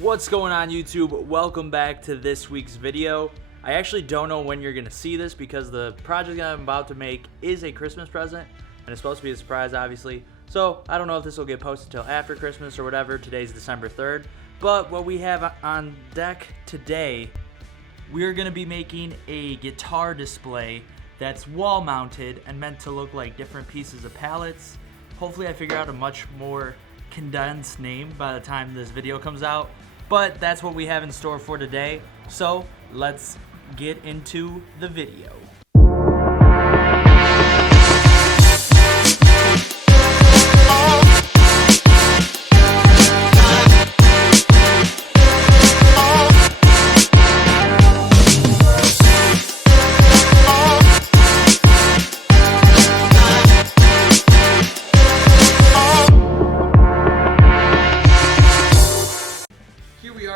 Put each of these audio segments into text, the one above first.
What's going on, YouTube? Welcome back to this week's video. I actually don't know when you're going to see this because the project I'm about to make is a Christmas present and it's supposed to be a surprise, obviously. So I don't know if this will get posted till after Christmas or whatever. Today's December 3rd. But what we have on deck today, we're going to be making a guitar display that's wall mounted and meant to look like different pieces of pallets. Hopefully I figure out a much more condensed name by the time this video comes out. But that's what we have in store for today. So let's get into the video.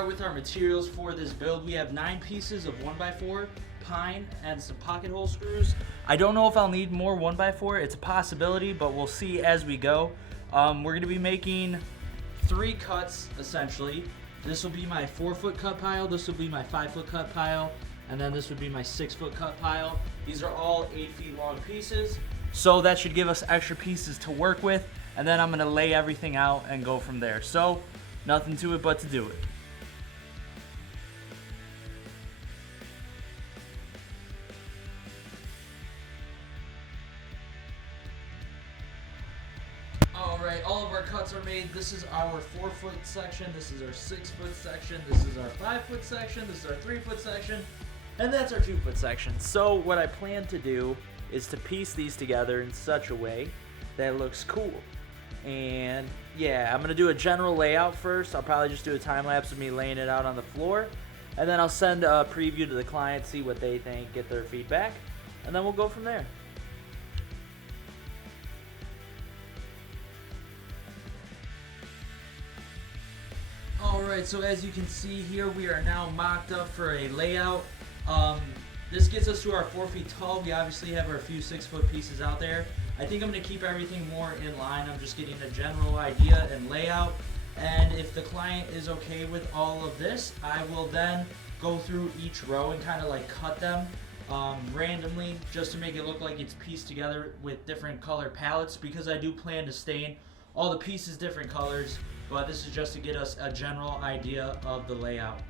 With our materials for this build, we have 9 pieces of 1x4 pine and some pocket hole screws. I don't know if I'll need more 1x4. It's a possibility, but we'll see as we go. We're going to be making 3 cuts essentially. This will be my 4-foot cut pile, this will be my 5-foot cut pile, and then this would be my 6-foot cut pile. These are all 8 feet long pieces, so that should give us extra pieces to work with, and then I'm going to lay everything out and go from there. So nothing to it but to do it. Alright, all of our cuts are made. This is our 4-foot section, this is our 6-foot section, this is our 5-foot section, this is our 3-foot section, and that's our 2-foot section. So what I plan to do is to piece these together in such a way that it looks cool. And yeah, I'm going to do a general layout first. I'll probably just do a time lapse of me laying it out on the floor, and then I'll send a preview to the client, see what they think, get their feedback, and then we'll go from there. Alright, so as you can see here, we are now mocked up for a layout. This gets us to our 4 feet tall. We obviously have our few 6-foot pieces out there. I think I'm going to keep everything more in line. I'm just getting a general idea and layout. And if the client is okay with all of this, I will then go through each row and kind of like cut them randomly just to make it look like it's pieced together with different color palettes, because I do plan to stain all the pieces different colors. But this is just to get us a general idea of the layout.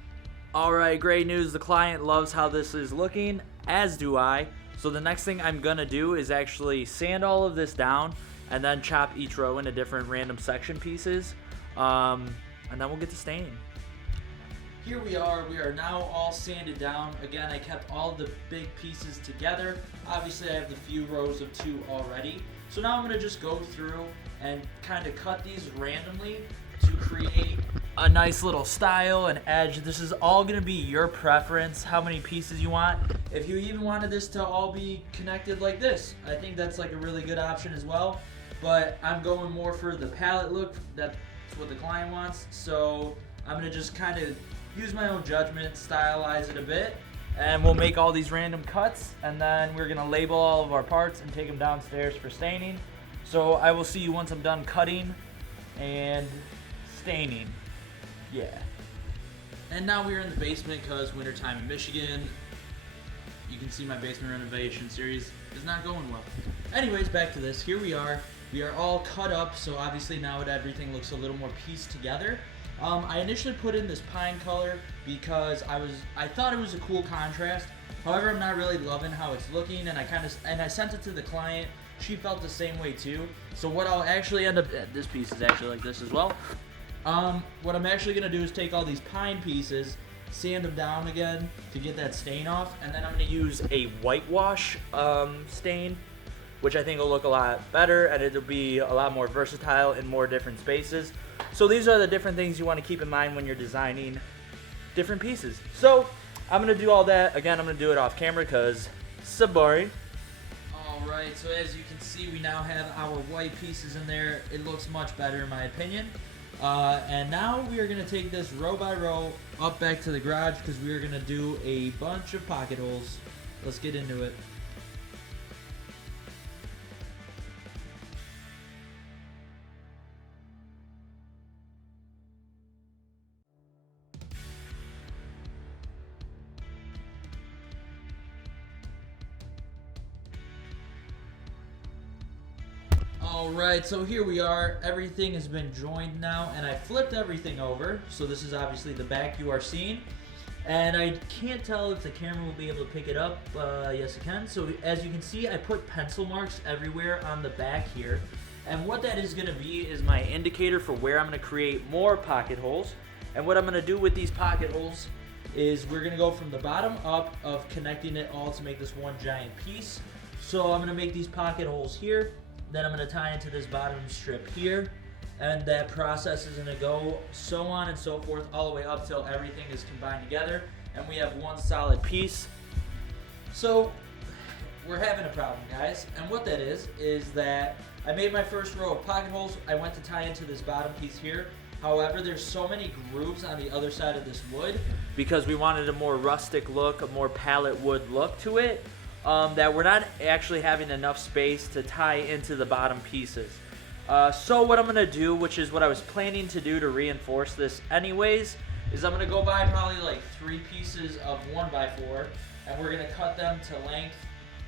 Alright, great news. The client loves how this is looking, as do I. So the next thing I'm going to do is actually sand all of this down and then chop each row into different random section pieces. And then we'll get to staining. Here we are now all sanded down. Again, I kept all the big pieces together. Obviously I have the few rows of 2 already. So now I'm going to just go through and kind of cut these randomly to create a nice little style and edge. This is all going to be your preference, how many pieces you want. If you even wanted this to all be connected like this, I think that's like a really good option as well. But I'm going more for the palette look. That's what the client wants. So I'm going to just kind of use my own judgment, stylize it a bit, and we'll make all these random cuts, and then we're going to label all of our parts and take them downstairs for staining. So I will see you once I'm done cutting and staining. Yeah. And now we're in the basement because wintertime in Michigan. You can see my basement renovation series is not going well. Anyways, back to this. Here we are. We are all cut up, so obviously now everything looks a little more pieced together. I initially put in this pine color because I thought it was a cool contrast. However, I'm not really loving how it's looking, and I sent it to the client. She felt the same way too. So what I'll actually end up, this piece is actually like this as well. What I'm actually going to do is take all these pine pieces, sand them down again to get that stain off, and then I'm going to use a whitewash stain, which I think will look a lot better, and it'll be a lot more versatile in more different spaces. So these are the different things you want to keep in mind when you're designing different pieces. So I'm going to do all that. Again, I'm going to do it off camera because it's so boring. Alright, so as you can see, we now have our white pieces in there. It looks much better in my opinion. And now we are going to take this row by row up back to the garage because we are going to do a bunch of pocket holes. Let's get into it. Alright, so here we are. Everything has been joined now, and I flipped everything over. So this is obviously the back you are seeing. And I can't tell if the camera will be able to pick it up. Yes, it can. So as you can see, I put pencil marks everywhere on the back here. And what that is going to be is my indicator for where I'm going to create more pocket holes. And what I'm going to do with these pocket holes is we're going to go from the bottom up of connecting it all to make this one giant piece. So I'm going to make these pocket holes here. Then I'm going to tie into this bottom strip here. And that process is going to go so on and so forth all the way up till everything is combined together. And we have one solid piece. So we're having a problem, guys. And what that is that I made my first row of pocket holes. I went to tie into this bottom piece here. However, there's so many grooves on the other side of this wood because we wanted a more rustic look, a more pallet wood look to it, that we're not actually having enough space to tie into the bottom pieces. So what I'm going to do, which is what I was planning to do to reinforce this anyways, is I'm going to go buy probably like 3 pieces of 1x4, and we're going to cut them to length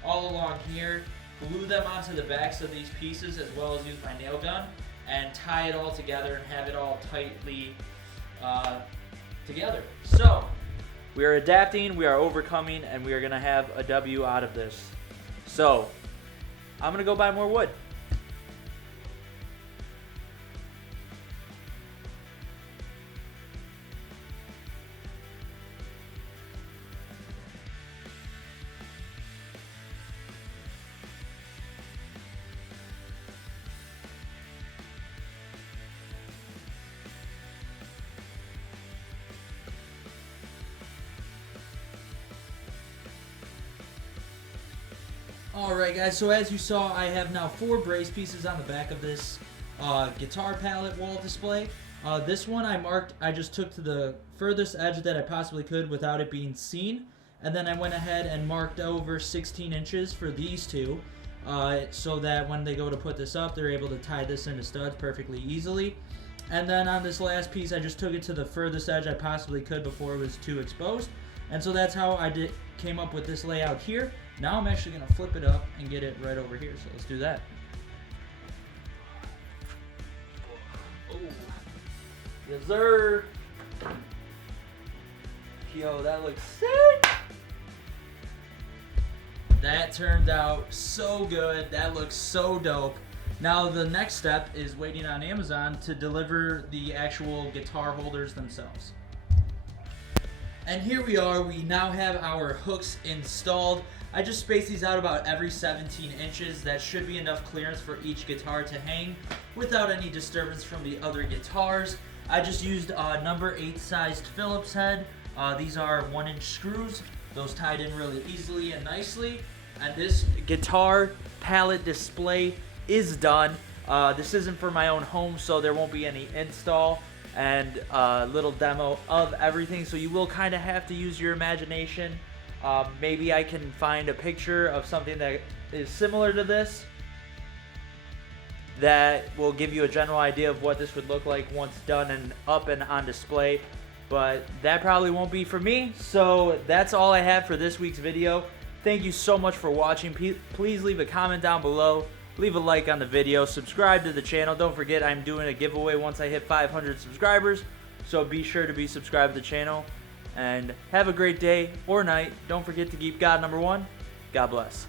all along here, glue them onto the backs of these pieces as well as use my nail gun, and tie it all together and have it all tightly together. So we are adapting, we are overcoming, and we are going to have a W out of this. So I'm going to go buy more wood. Alright guys, so as you saw, I have now 4 brace pieces on the back of this guitar pallet wall display. This one I just took to the furthest edge that I possibly could without it being seen. And then I went ahead and marked over 16 inches for these two, so that when they go to put this up, they're able to tie this into studs perfectly easily. And then on this last piece, I just took it to the furthest edge I possibly could before it was too exposed. And so that's how I came up with this layout here. Now I'm actually going to flip it up and get it right over here. So let's do that. Oh, yes sir. Yo, that looks sick. That turned out so good. That looks so dope. Now the next step is waiting on Amazon to deliver the actual guitar holders themselves. And here we are, we now have our hooks installed. I just spaced these out about every 17 inches. That should be enough clearance for each guitar to hang without any disturbance from the other guitars. I just used a number 8 sized Phillips head. These are 1-inch screws. Those tied in really easily and nicely. And this guitar pallet display is done. This isn't for my own home, so there won't be any install and a little demo of everything, so you will kind of have to use your imagination. Maybe I can find a picture of something that is similar to this that will give you a general idea of what this would look like once done and up and on display, but that probably won't be for me. So that's all I have for this week's video. Thank you so much for watching. Please leave a comment down below. Leave a like on the video, subscribe to the channel. Don't forget I'm doing a giveaway once I hit 500 subscribers, so be sure to be subscribed to the channel. And have a great day or night. Don't forget to keep God number 1. God bless.